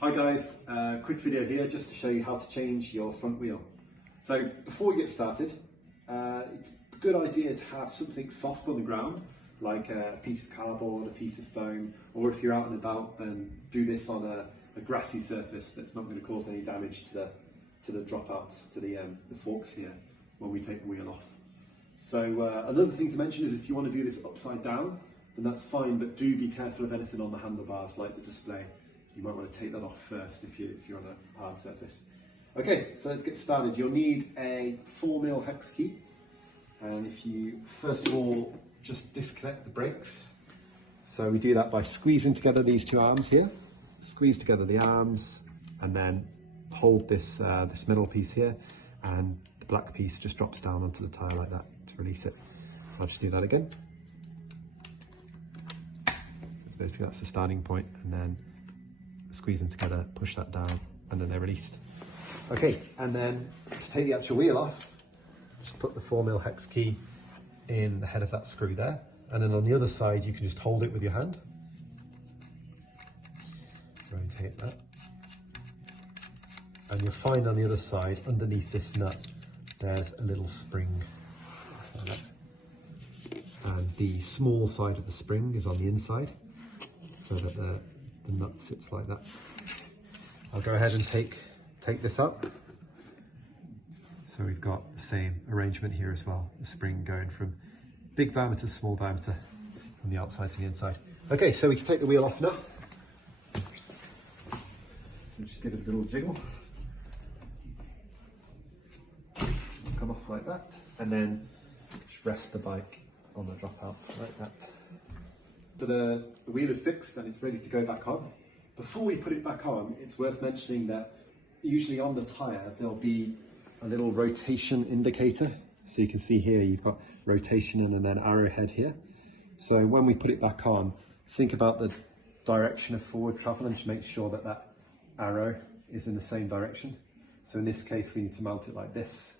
Hi guys, quick video here just to show you how to change your front wheel. So before we get started, it's a good idea to have something soft on the ground, like a piece of cardboard, a piece of foam, or if you're out and about, then do this on a grassy surface that's not going to cause any damage to the dropouts, to the forks here when we take the wheel off. So another thing to mention is if you want to do this upside down, then that's fine, but do be careful of anything on the handlebars like the display. You might want to take that off first if you're on a hard surface. Okay, so let's get started. You'll need a 4mm hex key, and if you first of all just disconnect the brakes. So we do that by squeezing together these two arms here. Squeeze together the arms and then hold this this middle piece here, and the black piece just drops down onto the tyre like that to release it. So I'll just do that again. So basically that's the starting point, and then squeeze them together, push that down, and then they're released. Okay, and then to take the actual wheel off, just put the 4mm hex key in the head of that screw there, and then on the other side you can just hold it with your hand. Rotate that. And you'll find on the other side, underneath this nut, there's a little spring. Like that. And the small side of the spring is on the inside, so that the nut sits like that. I'll go ahead and take this up. So we've got the same arrangement here as well. The spring going from big diameter to small diameter from the outside to the inside. Okay, so we can take the wheel off now. So just give it a little jiggle. Come off like that, and then just rest the bike on the dropouts like that. So the wheel is fixed and it's ready to go back on. Before we put it back on, it's worth mentioning that usually on the tyre there'll be a little rotation indicator. So you can see here you've got rotation and then arrowhead here. So when we put it back on, think about the direction of forward travel and to make sure that that arrow is in the same direction. So in this case we need to mount it like this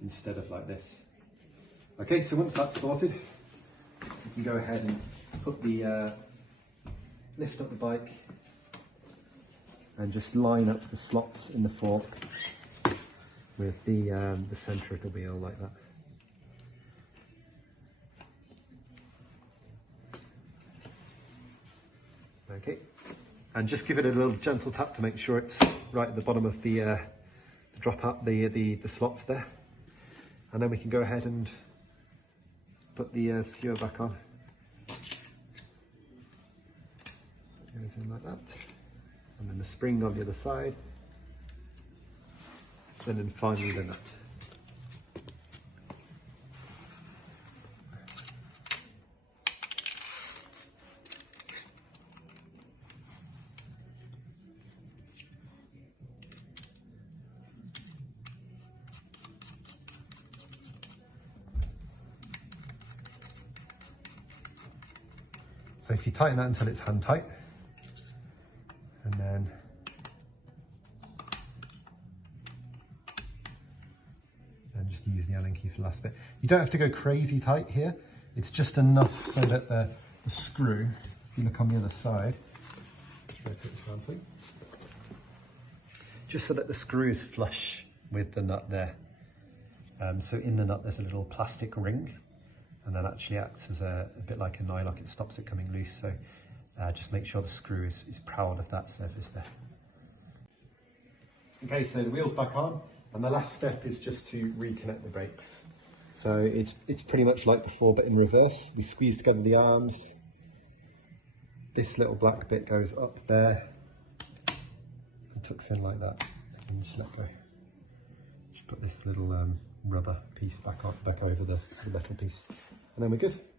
instead of like this. Okay, so once that's sorted, you can go ahead and put the lift up the bike and just line up the slots in the fork with the centre of the wheel like that. Okay, and just give it a little gentle tap to make sure it's right at the bottom of the drop out, the slots there, and then we can go ahead and put the skewer back on. Goes in like that, and then the spring on the other side, and then finally the nut. So if you tighten that until it's hand tight, and then just use the Allen key for the last bit. You don't have to go crazy tight here. It's just enough so that the screw, if you look on the other side, just so that the screw is flush with the nut there. So in the nut there's a little plastic ring, and that actually acts as a bit like a nylock. It stops it coming loose. So just make sure the screw is proud of that surface there. Okay, so the wheel's back on, and the last step is just to reconnect the brakes. So it's pretty much like before, but in reverse. We squeeze together the arms. This little black bit goes up there and tucks in like that, and just let go. Just put this little rubber piece back over the metal piece, and then we're good.